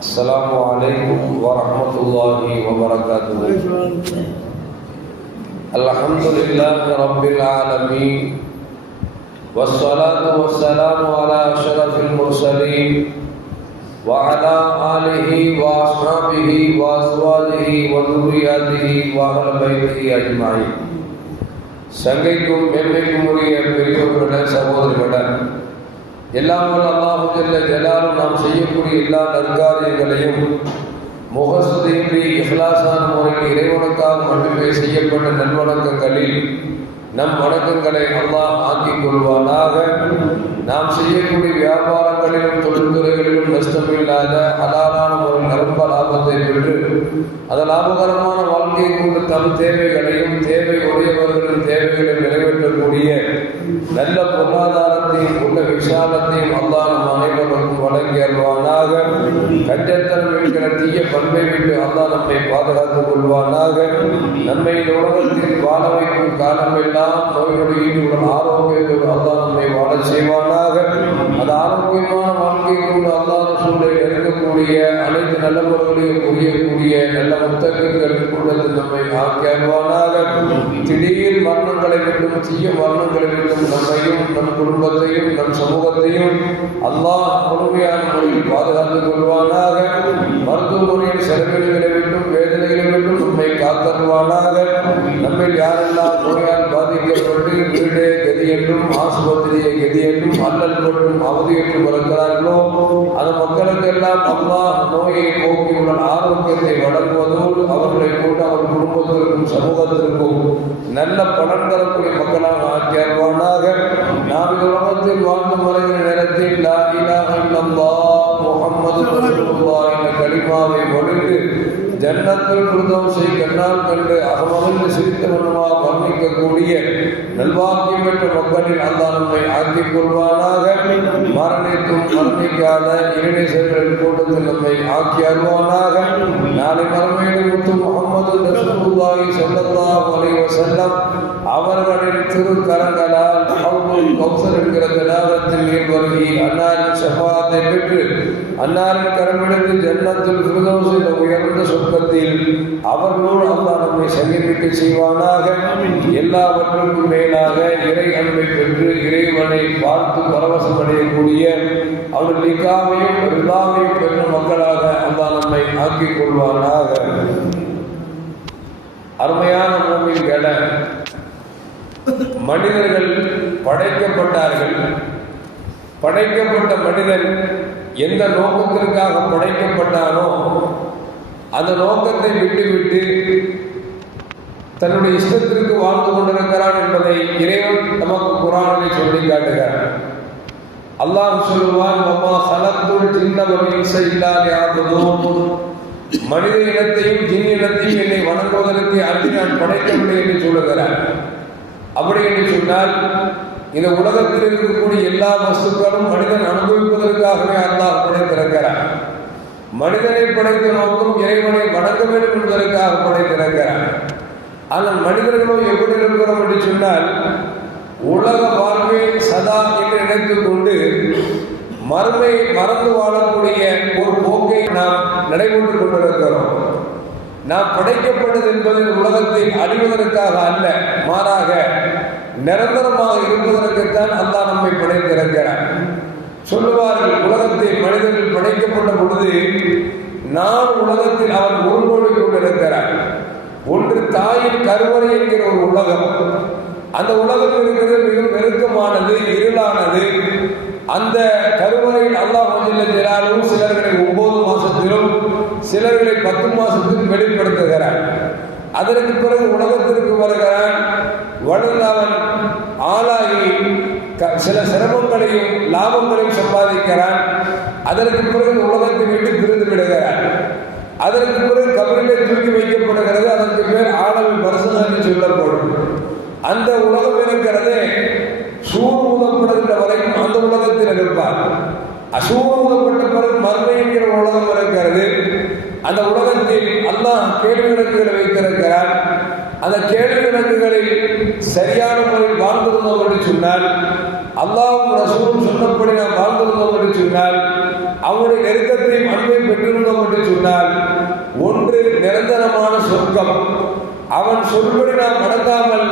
السلام علیکم ورحمۃ اللہ وبرکاتہ الحمد للہ رب العالمین والصلاة والسلام على شرف المرسلين وعلى آله وأصحابه وأزواجه وذرياته وأهل بيته أجمعين. سنگكم بمكمرية எல்லாம் வல்ல அல்லாஹு ஜல்ல ஜலாலும் நாம் செய்யக்கூடிய எல்லா நற்காரியங்களையும் முகஸ்துதியின்றி இஹ்லாசான முறையில் இறைவனுக்காக மட்டுமே செய்யப்பட்ட நல்வணக்கங்களில் நம் வணக்கங்களை அல்லாஹ் ஆக்கிக் கொள்வானாக. நாம் செய்யக்கூடிய வியாபாரங்களிலும் தொழில்துறைகளிலும் நஷ்டமில்லாத ஹலாலான ஒரு நிரம்ப லாபத்தை பெற்று அந்த லாபகரமான வாழ்க்கையை கொண்டு தம் தேவைகளையும் தேவை உடையவர்களின் தேவைகளை நிறைவேற்றக்கூடிய நல்ல பொருளாதாரத்தையும் உள்ள விசாலத்தையும் அல்லாஹ் நம் அனைவருக்கும் வழங்கியல்வானாக அருள்வானாக. கஞ்சத்தனம் என்கிற தீய பண்பை விட்டு அல்லாஹ் நம்மை பாதுகாத்துக் கொள்வானாக. நம்மை இந்த உலகத்தில் வாழ வைக்கும் காலமெல்லாம் நோய்களில் உள்ள ஆரோக்கியத்தோடு அல்லாஹ் நம்மை வாழ செய்வானாக. அது ஆரோக்கியமான வாழ்க்கையை கொண்டு அல்லாஹ் இருக்கக்கூடிய அனைத்து நல்ல முறைகளையும் புரியக்கூடிய நல்ல புத்தகங்கள் கூடத்தில் நம்மை ஆக்கி திடீர் மரணங்களை விட்டும் தீய மரணங்களை விட்டும் நம்மையும் நம் குடும்பத்தையும் நம் சமூகத்தையும் அல்லாஹ் முழுமையான முறையில் பாதுகாத்துக் கொள்வானாக. மருத்துவமனையில் செலவினங்களை விட்டும் வேதனைகளை விட்டும் நம்மை காத்தருவானாக. நம்மில் யாரெல்லாம் நோயால் பாதிக்கப்பட்டு கதி ஆஸ்பத்திரியை கதி என்றும் அல்லல் கொண்டும் அவதியற்று வருகிறார்களோ அந்த மக்களுக்கெல்லாம் அல்லாஹ் நோயை போக்கி உள்ள ஆரோக்கியத்தை வழங்குவதோடு அவர்களை போட்டு அவர் குடும்பத்திற்கும் சமூகத்திற்கும் நல்ல பலன் தரக்கூடிய மக்களாக ஆக்கியவானாக நாம் இந்த உலகத்தில் வாழ்ந்து மறைகிற நேரத்தில் லா இலாஹ இல்லல்லாஹ் முஹம்மது ரசூலுல்லாஹ் கலிமாவை ஒழித்து ஜன்னத்தில் குருதோசை கண்ணால் கண்டு அகமகிழ்ந்து சிரித்த மனமாக வர்ணிக்கக்கூடிய நல்வாக்கியம் பெற்ற மக்களில் அல்லாஹ் நம்மை ஆக்கிக் கொள்வானாக. மரணித்தும் மரணிக்காத இரணேசர்களின் கூட்டத்தில் நம்மை ஆக்கி அருவானாக நாளை மறுமையில் முத்து முகமது ரசூலுல்லாஹி ஸல்லல்லாஹு அலைஹி வஸல்லம். அவர்களின் திருக்கரங்களால் கௌசர் என்கிற தடாகத்தில் நீர் வருகி அன்னாரின் ஷஃபாத்தை பெற்று அன்னாரின் கரமெடுத்து ஜன்னத்தில் ஃபிர்தௌஸ் உயர்ந்த சொர்க்கத்தில் அவர்களோடு அல்லா நம்மை சங்கமிக்க செய்வானாக. எல்லாவற்றுக்கும் மேலாக இறை அன்பை பெற்று இறைவனை பார்த்து பரவசம் அடையக்கூடிய அவர்கள் நிக்காமையும் எல்லாமையும் பெற்ற மக்களாக அல்லா நம்மை ஆக்கிக் கொள்வானாக. அருமையான பூமியில் கடன் மனிதர்கள் படைக்கப்பட்டார்கள். படைக்கப்பட்ட மனிதன் எந்த நோக்கத்திற்காக படைக்கப்பட்டானோ அந்த நோக்கத்தை விட்டுவிட்டு தன்னுடைய இஷ்டத்திற்கு வாழ்ந்து கொண்டிருக்கிறான் என்பதை இறைவன் நமக்கு குரானை சொல்லி காட்டுகிறார் அல்லாஹ் சொல்லுவான் மம்மா சலத்துள் சின்னவரின் இல்லாத யாருதும் மனித இனத்தையும் ஜின் இனத்தையும் என்னை வணங்குவதற்கு அன்றி நான் படைக்கவில்லை என்று சொல்லுகிறார். அப்படி என்று சொன்னால் இந்த உலகத்தில் இருக்கக்கூடிய எல்லா வஸ்துக்களும் மனிதன் அனுபவிப்பதற்காகவே அல்லாஹ் படைத்திருக்கிறார் மனிதனை படைத்த நோக்கம் இறைவனை வணங்க வேண்டும் என்பதற்காக படைத்திருக்கிறார் ஆனால் மனிதர்களும் எப்படி இருக்கிறோம் என்று சொன்னால் உலக வாழ்வை சதா என்று நினைத்துக் கொண்டு மறுமை மறந்து வாழக்கூடிய ஒரு போக்கை நாம் நடைபெற்றுக் கொண்டிருக்கிறோம். நாம் படைக்கப்பட்டது என்பது உலகத்தில் அழிவதற்காக அல்ல மாறாக நிரந்தரமாக இருப்பதற்குத்தான் அல்லா நம்மை படைத்திருக்கிறார் சொல்லுவார்கள் உலகத்தை மனிதர்கள் படைக்கப்பட்ட பொழுது நான் உலகத்தில் அவன் உருவோடு கொண்டிருக்கிறார் ஒன்று தாயின் கருவறை என்கிற ஒரு உலகம். அந்த உலகம் இருக்கிறது மிக நெருக்கமானது இருளானது. அந்த கருவறையில் அல்லாஹ் சிலர்களை ஒன்பது மாசத்திலும் சிலர்களை பத்து மாசத்துக்கு வெளிப்படுத்துகிறார். அதற்கு பிறகு உலகத்திற்கு வருகிறான் வளர்ந்தவன் ஆளாகி சில சிரமங்களையும் லாபங்களையும் சம்பாதிக்கிறான். அதற்கு பிறகு உலகத்தை விட்டு பிரிந்து விடுகிறான் அதற்கு பிறகு கபிலே தூக்கி வைக்கப்படுகிறது. அதற்கு பேர் ஆளவில் பரிசு என்று சொல்லப்படும். அந்த உலகம் இருக்கிறது சூர் ஊதப்படுகின்ற வரைக்கும் அந்த உலகத்தில் இருப்பார். அசூர் ஊதப்பட்ட பிறகு மர்மை என்கிற அந்த உலகத்தில் அல்லாஹ் கேள்வி விளக்குகளை வைத்திருக்கிறார். அந்த கேள்வி விளக்குகளில் சரியான முறையில் வாழ்ந்திருந்தோம் என்று சொன்னால் அல்லாவும் ரசூலும் சொன்னபடி நாம் வாழ்ந்திருந்தோம் என்று சொன்னால் அவருடைய நெருக்கத்தையும் அன்பையும் பெற்றிருந்தோம் என்று சொன்னால் ஒன்று நிரந்தரமான சொர்க்கம். அவன் சொல்படி நாம் நடக்காமல்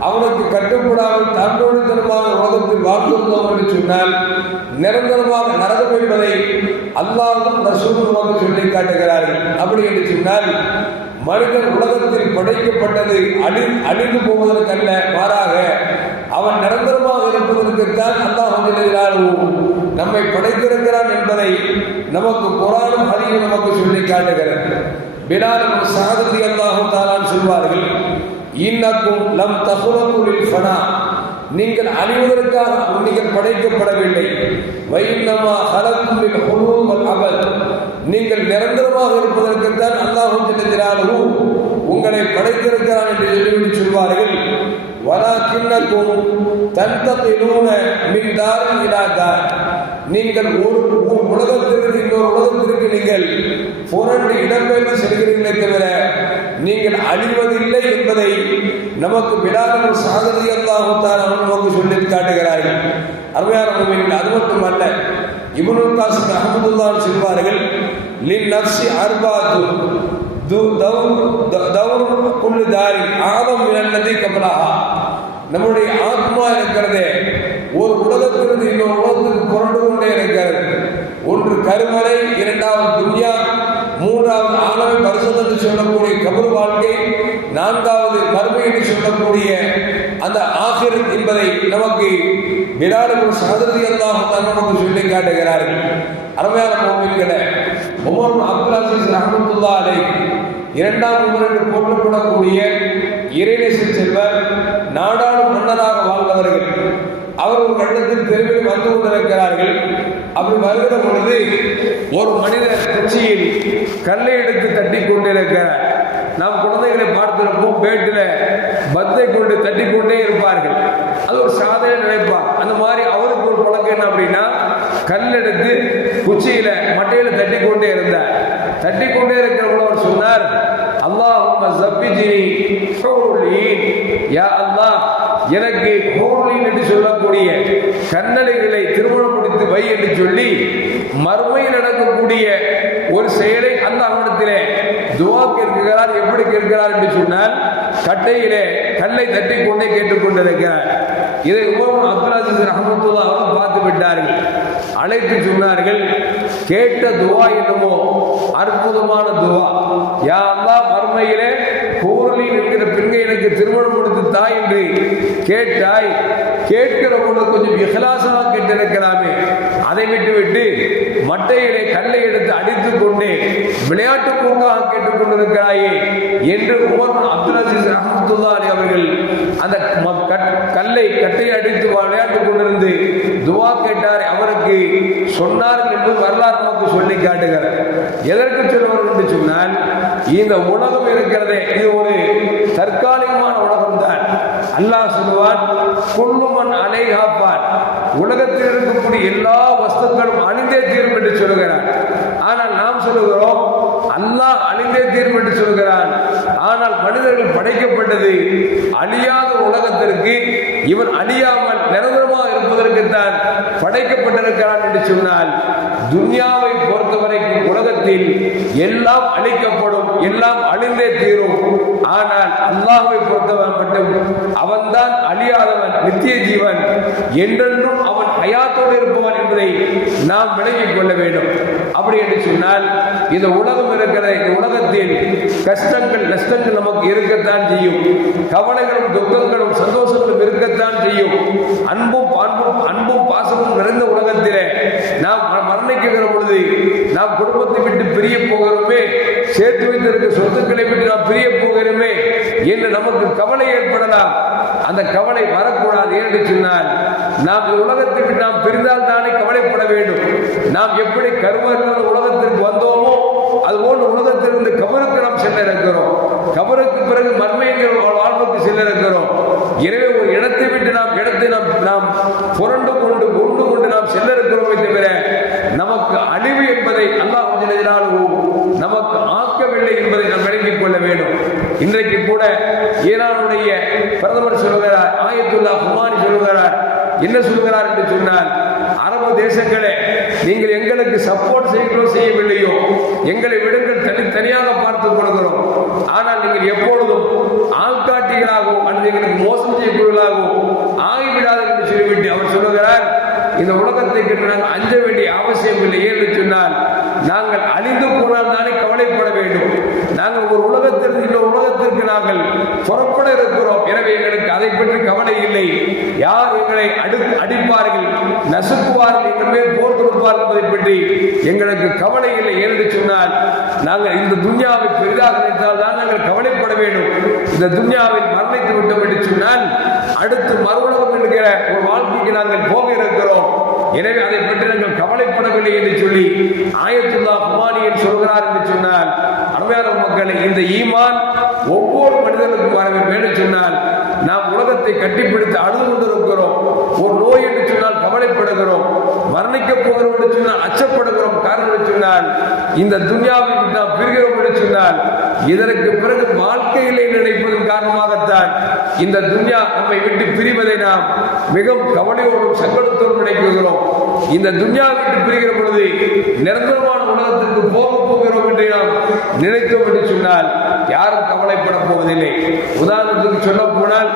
அவனுக்கு கட்டுப்படாமல் தன்னோடுத்தனமாக உலகத்தில் வாழ்ந்திருந்தோம் என்று சொன்னால் நிரந்தரமாக நரகம் என்பதை அல்லாவும் ரசூலும் சொல்லி காட்டுகிறார்கள் அப்படி என்று சொன்னால் மனிதன் உலகத்தில் படைக்கப்பட்டது அழி அழிந்து போவதற்கல்ல மாறாக அவன் நிரந்தரமாக இருப்பதற்குத்தான் அல்லாஹ் நம்மை படைத்திருக்கிறான் என்பதை நமக்கு குரானும் ஹரியும் நமக்கு சொல்லி காட்டுகிறது. பிலால் சாததி அல்லாஹும் தானான் சொல்வார்கள் இன்னக்கும் லம் தகுரக்குலில் ஃபனா. நீங்கள் அழிவதற்காக நீங்கள் படைக்கப்படவில்லை. வைன்னமா ஹலக்குமில் ஹுலூவல் அபத் நீங்கள் நிரந்தரமாக இருப்பதற்குத்தான் அல்லாஹு ஜெல்லஜலாலுஹு உங்களை படைத்திருக்கிறான் என்று சொல்லிவிட்டு சொல்வார்கள். வலாக்கின்னக்கும் தன்தகிலூன மின் தாரின் இலா தார். நீங்கள் ஒரு ஒரு உலகத்திற்கு இன்னொரு உலகத்திற்கு நீங்கள் புரண்டு இடம்பெயர்ந்து செல்கிறீர்களே தவிர நீங்கள் அழிவதில்லை என்பதை நமக்கு விடாமல் சாதனை அல்லாஹுத்தான் அவன் நமக்கு சொல்லி காட்டுகிறார்கள் அருமையான மூமின்கள் அது மட்டுமல்ல இவனு காசிம் அகமதுல்லான் சொல்வார்கள் லின் நப்சி அர்பாத்து தௌர் குள்ளு தாரி ஆதம் மினல்லதி கபலஹா. நம்முடைய ஆத்மா இருக்கிறது. ஒரு உலகத்திலிருந்து இன்னொரு உலகத்துக்கு புரண்டு கொண்டே இருக்கிறது. ஒன்று கருமலை இரண்டாவது துன்யா மூன்றாவது ஆணவ பரிசோதனை என்று சொல்லக்கூடிய கபர் வாழ்க்கை நான்காவது மர்மை என்று சொல்லக்கூடிய அந்த ஆசிரியர் என்பதை நமக்கு விராடுகள் சாதனை அல்லாஹ் நமக்கு சொல்லி காட்டுகிறார்கள் அருமையான மோமின்களை உமர் அப்துல் அசீஸ் ரஹமத்துல்லா அலை இரண்டாம் உமர் போற்றப்படக்கூடிய இறைநேச செல்வர் நாடாளு மன்னராக வாழ்ந்தவர்கள். அவர் ஒரு கட்டத்தில் தெருவில் வந்து கொண்டிருக்கிறார்கள். அப்படி வருகிற பொழுது ஒரு மனிதர் குச்சியில் கல்லை எடுத்து தட்டி கொண்டிருக்கிறார். நாம் குழந்தைகளை பார்த்திருப்போம் பேட்டில் பத்தை கொண்டு தட்டி கொண்டே இருப்பார்கள். அது ஒரு சாதனை நினைப்பார் அந்த மாதிரி அவருக்கு ஒரு பழக்கம் என்ன அப்படின்னா கல் எடுத்து குச்சியில மட்டையில தட்டி கொண்டே இருந்தார். தட்டி கொண்டே இருக்கிறவங்க அவர் சொன்னார் அல்லாஹும்ம ஜப்பிஜினி ஹூர்லீன். யா அல்லாஹ் எனக்கு ஹூர்லீன் என்று சொல்லக்கூடிய கண்ணடைகளை திருமணம் முடித்து வை என்று சொல்லி மறுமையில் நடக்கக்கூடிய ஒரு செயலை அந்த அல்லாஹ்விடத்திலே துவா கேட்கிறார் எப்படி கேட்கிறார் என்று சொன்னால் கட்டையிலே கல்லை தட்டி கொண்டே கேட்டுக்கொண்டிருக்கிறார் இதை உமர் அப்துல் ரஹமத்துல்லா அவர்கள் பார்த்து விட்டார்கள். அழைத்து சொன்னார்கள் கேட்ட துவா என்னமோ? அற்புதமான துவா. யா அல்லாஹ் மறுமையிலே கூரலில் இருக்கிற பெண்கள் எனக்கு திருமணம் கொடுத்து தாய் என்று கேட்டாய் கேட்கிற பொழுது கொஞ்சம் இஹலாசாக கேட்டிருக்கிறாமே. அதை விட்டு விட்டு மட்டையிலே கல்லை எடுத்து அடித்துக் கொண்டு விளையாட்டு பூங்காக கேட்டுக் கொண்டிருக்கிறாயே என்று உமர் அப்துல் அசீஸ் ரஹமத்துல்லா அலி அவர்கள் அந்த கட்- கல்லை கட்டையை அடித்து விளையாட்டு கொண்டிருந்து துவா கேட்டார். அவருக்கு சொன்னார்கள் என்று வரலாறு நமக்கு சொல்லி காட்டுகிறார் எதற்கு சொல்லுவார் என்று சொன்னால் இந்த உலகம் இருக்கிறதே. இது ஒரு தற்காலிகமான உலகம் தான். அல்லாஹ் சொல்லுவான் கொள்ளுமன் அலை காப்பான் உலகத்தில் இருக்கக்கூடிய எல்லா வஸ்துக்களும் அழிந்தே தீரும் என்று சொல்லுகிறான் ஆனால் நாம் சொல்லுகிறோம் அல்லாஹ் அழிந்தே தீரும் என்று சொல்கிறான் ஆனால் மனிதர்கள் படைக்கப்பட்டது அழியாத உலகத்திற்கு இவன் அழியாமல் நிரந்தரமாக இருப்பதற்குத்தான் படைக்கப்பட்டிருக்கிறான் என்று சொன்னால் துன்யாவை பொறுத்தவரைக்கும் உலகத்தில் எல்லாம் அழிக்கப்படும் எல்லாம் அழிந்தே தீரும். ஆனால் அல்லாஹ்வை பொறுத்தவரை மட்டும் அவன்தான் அழியாதவன் நித்திய ஜீவன். என்றென்றும் அவன் ஹயாத்தோடு இருப்பவன் என்பதை நாம் விளங்கிக் கொள்ள வேண்டும். அப்படி என்று சொன்னால் இந்த உலகம் இருக்கிற இந்த உலகத்தில் கஷ்டங்கள் நஷ்டங்கள் நமக்கு இருக்கத்தான் செய்யும். கவலைகளும் துக்கங்களும் சந்தோஷங்களும் இருக்கத்தான் செய்யும். அன்பும் அன்பும் அன்பும் பாசமும் நிறைந்த உலகத்திலே நாம் நாம் குடும்பத்தை விட்டு பிரிய போகிறோமே சேர்த்து வைத்திருக்க சொத்துக்களை விட்டு நாம் பிரிய போகிறோமே என்று நமக்கு கவலை ஏற்படலாம். அந்த கவலை வரக்கூடாது என்று சொன்னால் நாம் உலகத்தை விட்டு நாம் பிரிந்தால் தானே கவலைப்பட வேண்டும். நாம் எப்படி கருவறிந்த உலகத்திற்கு வந்தோமோ அதுபோல் உலகத்திலிருந்து கபருக்கு நாம் செல்ல இருக்கிறோம் கபருக்கு பிறகு மர்மை என்கிற ஒரு வாழ்வுக்கு செல்ல இருக்கிறோம் எனவே ஒரு இடத்தை விட்டு நாம் இடத்தை நாம் நாம் புரண்டு கொண்டு கொண்டு கொண்டு நாம் செல்ல இருக்கிறோமே தவிர நமக்கு அழிவு என்பதை அல்லாஹ் ஜல்லினாலும் நமக்கு ஆக்கவில்லை என்பதை நாம் விளங்கிக் கொள்ள வேண்டும் இன்றைக்கு கூட ஈரானுடைய பிரதமர் அப்துல்லா ஹுமானி சொல்லுகிறார். என்ன சொல்லுகிறார் என்று சொன்னால் அரபு தேசங்களே நீங்கள் எங்களுக்கு சப்போர்ட் செய்கிறோம் செய்யவில்லையோ எங்களை விடுங்கள் தனித்தனியாக பார்த்துக் கொள்கிறோம். ஆனால் நீங்கள் எப்பொழுதும் ஆள்காட்டிகளாகவும் அல்லது எங்களுக்கு மோசம் செய்யக்கூடியவர்களாகவும் ஆகிவிடாது என்று சொல்லிவிட்டு அவர் சொல்லுகிறார் இந்த உலகத்தை கண்டு நாங்கள் அஞ்ச வேண்டிய அவசியம் இல்லை. என்று சொன்னால் நாங்கள் அழிந்து போனால் தானே கவலைப்பட வேண்டும். நாங்கள் ஒரு உலகத்திற்கு இன்னொரு உலகத்திற்கு நாங்கள் புறப்பட இருக்கிறோம். எனவே எங்களுக்கு அதை பற்றி கவலை இல்லை. யார் எங்களை அடு அடிப்பார்கள் நசுக்குவார்கள் எங்கள் மேல் போர் கொடுப்பார்கள் என்பதை பற்றி எங்களுக்கு கவலை இல்லை. என்று சொன்னால் நாங்கள் இந்த துன்யாவை பெரிதாக நினைத்தால் தான் நாங்கள் கவலைப்பட வேண்டும். இந்த துன்யாவில் மரணித்து விட்டோம் என்று சொன்னால் அடுத்து மறுஉலகம் என்கிற ஒரு வாழ்க்கைக்கு நாங்கள் போக இருக்கிறோம். எனவே அதை பற்றி நாங்கள் கவலைப்படவில்லை என்று சொல்லி ஆயத்துல்லா குமானியன் சொல்கிறார் என்று சொன்னால் அருமையான மக்களை இந்த ஈமான் ஒவ்வொரு மனிதனுக்கும் சொன்னால் நாம் உலகத்தை கட்டிப்பிடித்து அழுது கொண்டிருக்கிறோம். ஒரு நோய் என்று சொன்னால் கவலைப்படுகிறோம். மரணிக்க போகிறோம் என்று சொன்னால் அச்சப்படுகிறோம். காரணம் சொன்னால் இந்த துன்யாவை நாம் பிரிகிறோம் என்று சொன்னால் இதற்கு பிறகு மாலை இந்த துன்யா நம்மை விட்டு பிரிவதை நாம் மிகவும் கவலையோடும் சங்கடத்தோடும் நினைக்கிறோம் இந்த துன்யா விட்டு பிரிகிற பொழுது நிரந்தரமான உலகத்திற்கு போக போகிறோம் என்று நாம் நினைத்தோம் என்று சொன்னால் யாரும் கவலைப்பட போவதில்லை. உதாரணத்துக்கு சொல்ல போனால்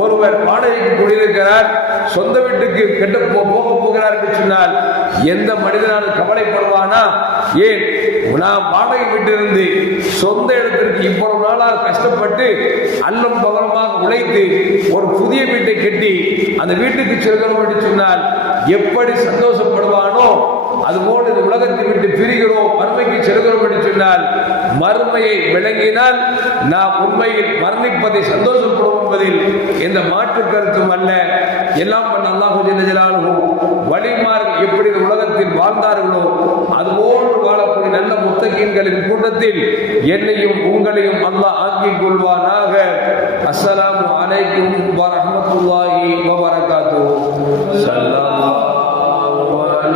ஒருவர் வாடகைக்கு குடியிருக்கிறார் சொந்த வீட்டுக்கு கெட்ட போக போகிறார் என்று சொன்னால் எந்த மனிதனாலும் கவலைப்படுவானா? ஏன்? நான் வாடகை வீட்டிலிருந்து சொந்த இடத்திற்கு இவ்வளவு நாளாக கஷ்டப்பட்டு அல்லம் பகலமாக உழைத்து ஒரு புதிய வீட்டை கட்டி அந்த வீட்டுக்கு செல்கிறோம் என்று சொன்னால் எப்படி சந்தோஷப்படுவானோ? அதுபோல் இந்த உலகத்தை விட்டு பிரிகிறோம் மறுமைக்கு செல்கிறோம் என்று சொன்னால் மறுமையை விளங்கினால் நாம் உண்மையில் மரணிப்பதை சந்தோஷப்படுவோம் என்பதில் எந்த மாற்று கருத்தும் அல்ல. எல்லாம் பண்ண அல்லாஹு ஜல்ல வழிமார்கள் எப்படி உலகத்தில் வாழ்ந்தார்களோ அதுபோன்று வாழக்கூடிய நல்ல முத்தகீன்களின் கூட்டத்தில் என்னையும் உங்களையும் அல்லாஹ் ஆக்கிக் கொள்வானாக. அஸ்ஸலாமு அலைக்கும் வரஹ்மத்துல்லாஹி வபரகாத்துஹு. சல்லல்லாஹு அலைஹி